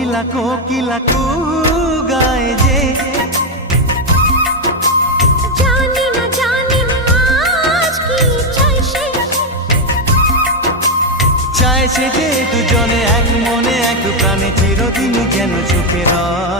কোকিলা কোকিলা কু গায় যে, জানি না আজ কি চায় সে যে দুজনে এক মনে এক প্রাণে চিরদিন যেন সুখে রয়।